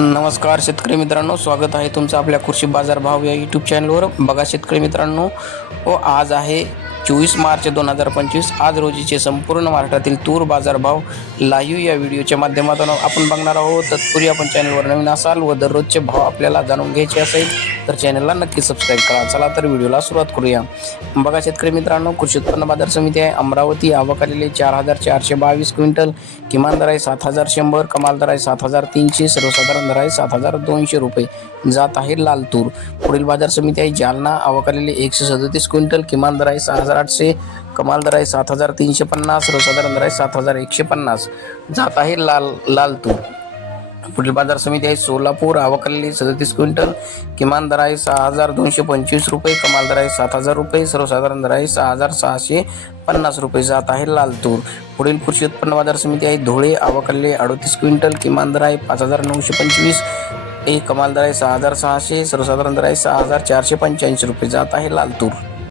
नमस्कार शेतकरी मित्रांनो स्वागत आहे तुमचं आपल्या कृषी बाजार भाव या यूट्यूब चॅनलवर बघा शेतकरी मित्रांनो व आज आहे चोवीस मार्च दोन हजार पंचवीस. आज रोजीचे संपूर्ण महाराष्ट्रातील तूर बाजारभाव लाईव्ह या व्हिडिओच्या माध्यमातून आपण बघणार आहोत. तत्पूर्वी आपण चॅनलवर नवीन असाल व दररोजचे भाव आपल्याला जाणून घ्यायचे असेल तर चॅनलला नक्की सबस्क्राईब करा. चला तर व्हिडिओला सुरुवात करूया. बघा शेतकरी मित्रांनो कृषी उत्पन्न बाजार समिती आहे. अमरावती आवक आलेली चार हजार चारशे बावीस क्विंटल. किमान दर आहे सात हजार शंभर. कमाल दर आहे सात हजार तीनशे. सर्वसाधारण दर आहे सात हजार दोनशे रुपये. जात आहे लाल तूर पुढील बाजार समिती आहे जालना. आवक आलेली एकशे सदतीस क्विंटल. किमान दर आहे सहा हजार आठशे. कमाल दर आहे सात हजार तीनशे पन्नास. सर्वसाधारण दर आहे सात हजार एकशे पन्नास. जात आहे लाल लाल तूर पुढील बाजार समिती आहे सोलापूर. आवकलेली सदतीस क्विंटल. किमान दर आहे सहा हजार दोनशे पंचवीस रुपये. कमाल दर आहे सात हजार रुपये. सर्वसाधारण दर आहे सहा हजार सहाशे पन्नास रुपये. जात आहे लालतूर. पुढील कृषी उत्पन्न बाजार समिती आहे धुळे. आवकलेली अडतीस क्विंटल. किमान दर आहे पाच हजार नऊशे पंचवीस. एक कमाल दर आहे सहा हजार सहाशे. सर्वसाधारण दर आहे सहा हजार चारशे पंच्याऐंशी रुपये. जात आहे लालतूर.